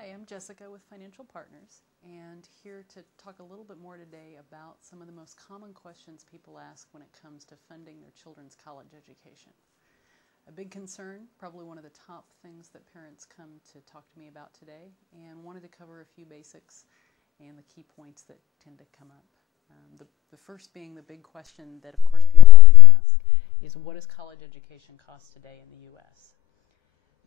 Hi, I'm Jessica with Financial Partners, and here to talk a little bit more today about some of the most common questions people ask when it comes to funding their children's college education. A big concern, probably one of the top things that parents come to talk to me about today, and wanted to cover a few basics and the key points that tend to come up. The first being the big question that, of course, people always ask is, what does college education cost today in the U.S.?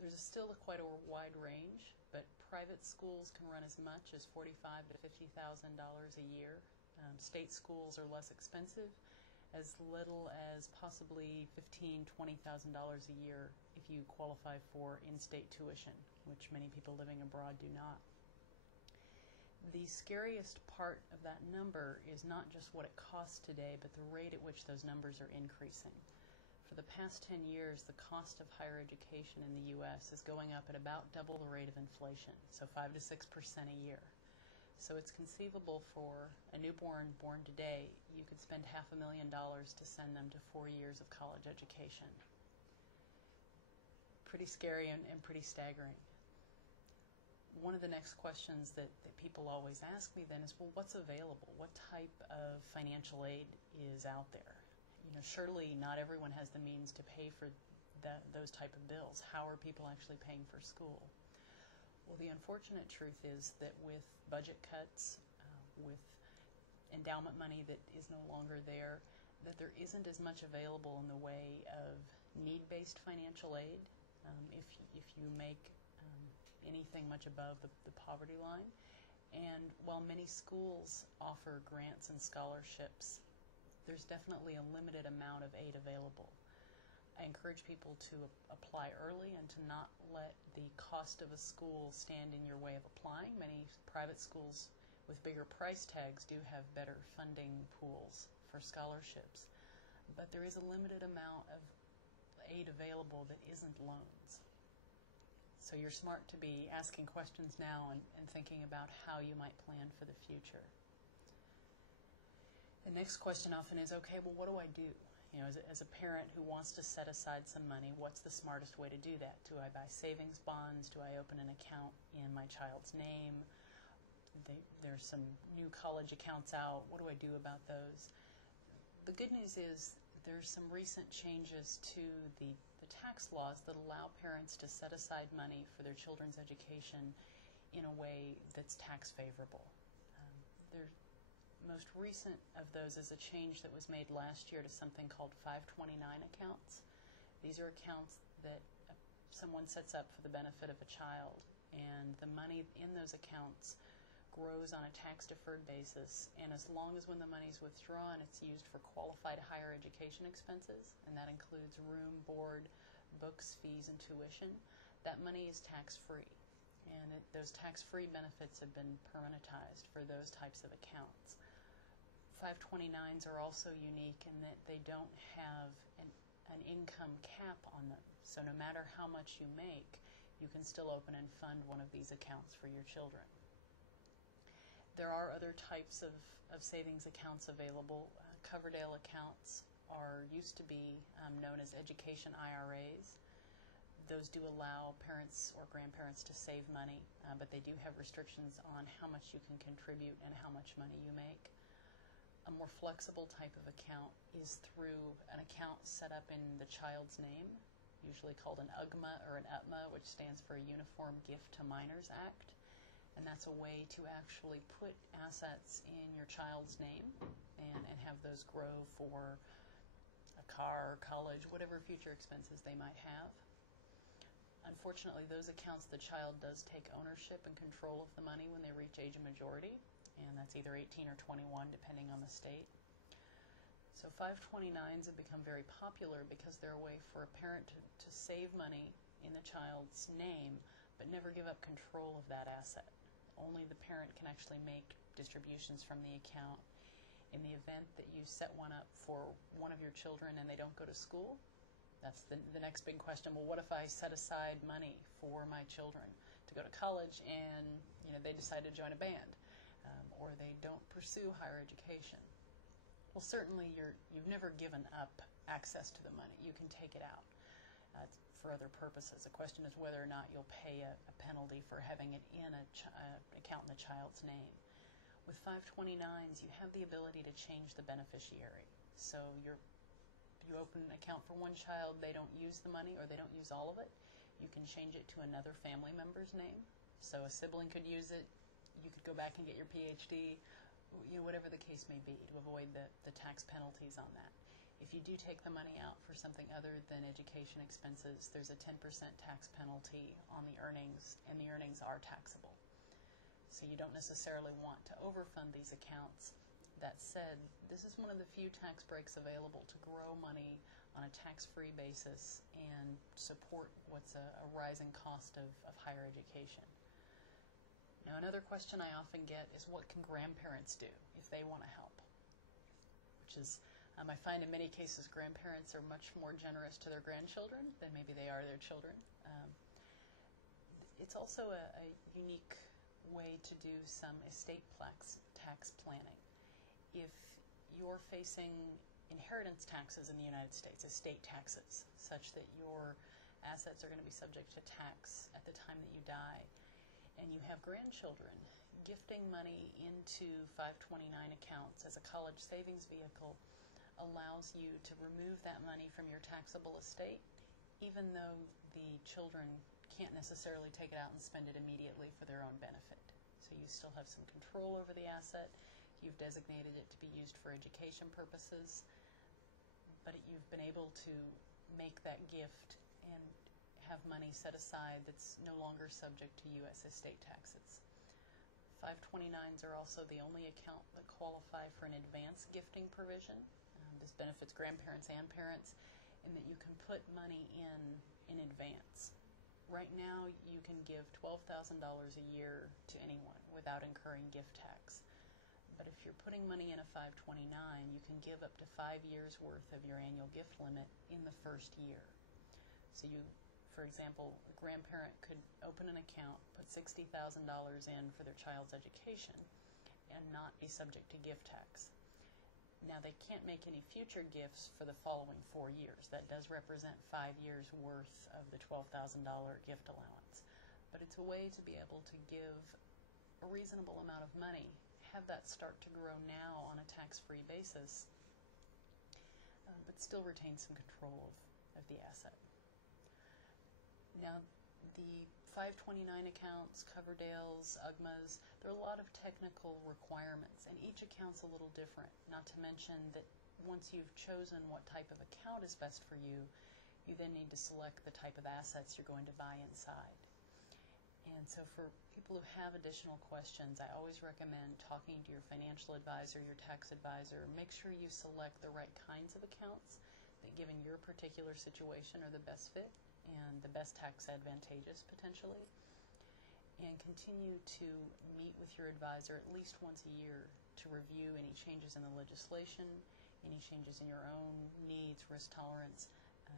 There's still quite a wide range, but private schools can run as much as $45,000 to $50,000 a year. State schools are less expensive, as little as possibly $15,000 to $20,000 a year if you qualify for in-state tuition, which many people living abroad do not. The scariest part of that number is not just what it costs today, but the rate at which those numbers are increasing. For the past 10 years, the cost of higher education in the U.S. is going up at about double the rate of inflation, so 5 to 6% a year. So it's conceivable for a newborn born today, you could spend $500,000 to send them to 4 years of college education. Pretty scary and pretty staggering. One of the next questions that people always ask me then is, well, what's available? What type of financial aid is out there? Surely not everyone has the means to pay for those type of bills. How are people actually paying for school? Well, the unfortunate truth is that with budget cuts, with endowment money that is no longer there, that there isn't as much available in the way of need-based financial aid if you make anything much above the poverty line. And while many schools offer grants and scholarships, there's definitely a limited amount of aid available. I encourage people to apply early and to not let the cost of a school stand in your way of applying. Many private schools with bigger price tags do have better funding pools for scholarships, but there is a limited amount of aid available that isn't loans. So you're smart to be asking questions now and thinking about how you might plan for the future. The next question often is, okay, well, what do I do? As a parent who wants to set aside some money, what's the smartest way to do that? Do I buy savings bonds? Do I open an account in my child's name? There's some new college accounts out. What do I do about those? The good news is there's some recent changes to the tax laws that allow parents to set aside money for their children's education in a way that's tax favorable. The most recent of those is a change that was made last year to something called 529 accounts. These are accounts that someone sets up for the benefit of a child, and the money in those accounts grows on a tax-deferred basis, and as long as when the money is withdrawn, it's used for qualified higher education expenses, and that includes room, board, books, fees, and tuition, that money is tax-free. And those tax-free benefits have been permanentized for those types of accounts. 529s are also unique in that they don't have an income cap on them. So no matter how much you make, you can still open and fund one of these accounts for your children. There are other types of savings accounts available. Coverdale accounts used to be known as education IRAs. Those do allow parents or grandparents to save money, but they do have restrictions on how much you can contribute and how much money you make. A more flexible type of account is through an account set up in the child's name, usually called an UGMA or an UTMA, which stands for a Uniform Gift to Minors Act. And that's a way to actually put assets in your child's name and have those grow for a car, college, whatever future expenses they might have. Unfortunately, those accounts, the child does take ownership and control of the money when they reach age of majority, and that's either 18 or 21 depending on the state. So 529s have become very popular because they're a way for a parent to save money in the child's name but never give up control of that asset. Only the parent can actually make distributions from the account. In the event that you set one up for one of your children and they don't go to school, that's the next big question. Well, what if I set aside money for my children to go to college and they decide to join a band? Or they don't pursue higher education. Well, certainly you've never given up access to the money. You can take it out. for other purposes. The question is whether or not you'll pay a penalty for having it in an account in the child's name. With 529s, you have the ability to change the beneficiary. So you open an account for one child, they don't use the money or they don't use all of it, you can change it to another family member's name. So a sibling could use it, you could go back and get your PhD, whatever the case may be, to avoid the tax penalties on that. If you do take the money out for something other than education expenses, there's a 10% tax penalty on the earnings, and the earnings are taxable. So you don't necessarily want to overfund these accounts. That said, this is one of the few tax breaks available to grow money on a tax-free basis and support what's a rising cost of higher education. Now, another question I often get is, what can grandparents do if they want to help? Which is, I find in many cases grandparents are much more generous to their grandchildren than maybe they are their children. It's also a unique way to do some estate tax planning. If you're facing inheritance taxes in the United States, estate taxes, such that your assets are going to be subject to tax at the time that you die, and you have grandchildren, gifting money into 529 accounts as a college savings vehicle allows you to remove that money from your taxable estate, even though the children can't necessarily take it out and spend it immediately for their own benefit. So you still have some control over the asset. You've designated it to be used for education purposes, but you've been able to make that gift and have money set aside that's no longer subject to U.S. estate taxes. 529s are also the only account that qualify for an advance gifting provision. This benefits grandparents and parents in that you can put money in advance. Right now, you can give $12,000 a year to anyone without incurring gift tax. But if you're putting money in a 529, you can give up to 5 years' worth of your annual gift limit in the first year. So you, for example, a grandparent could open an account, put $60,000 in for their child's education, and not be subject to gift tax. Now, they can't make any future gifts for the following 4 years. That does represent 5 years' worth of the $12,000 gift allowance. But it's a way to be able to give a reasonable amount of money, have that start to grow now on a tax-free basis, but still retain some control of the asset. Now, the 529 accounts, Coverdales, UGMAs, there are a lot of technical requirements, and each account's a little different, not to mention that once you've chosen what type of account is best for you, you then need to select the type of assets you're going to buy inside. And so for people who have additional questions, I always recommend talking to your financial advisor, your tax advisor. Make sure you select the right kinds of accounts that, given your particular situation, are the best fit and the best tax advantageous potentially. And continue to meet with your advisor at least once a year to review any changes in the legislation, any changes in your own needs, risk tolerance,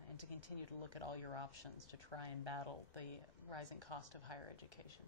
and to continue to look at all your options to try and battle the rising cost of higher education.